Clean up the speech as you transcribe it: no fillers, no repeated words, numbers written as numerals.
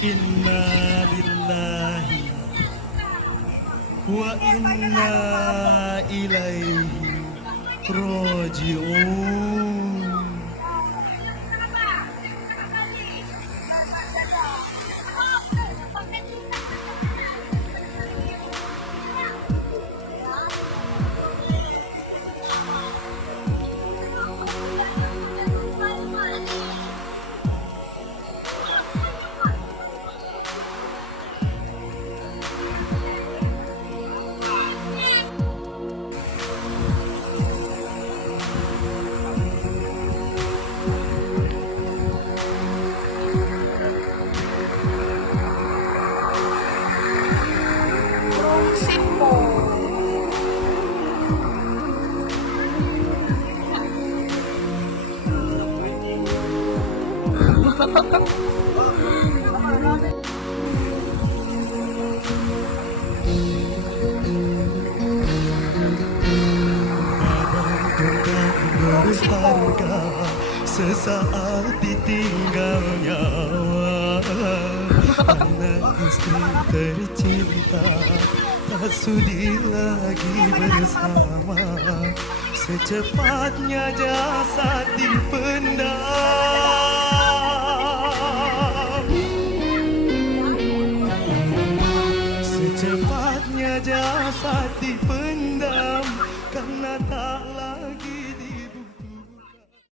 Inna lillahi wa inna ilaihi raji'un. Berharga sesaat ditinggal nyawa, anak istri tercinta tak sudi lagi bersama, secepatnya jasad dipendam, secepatnya jasad dipendam karena tak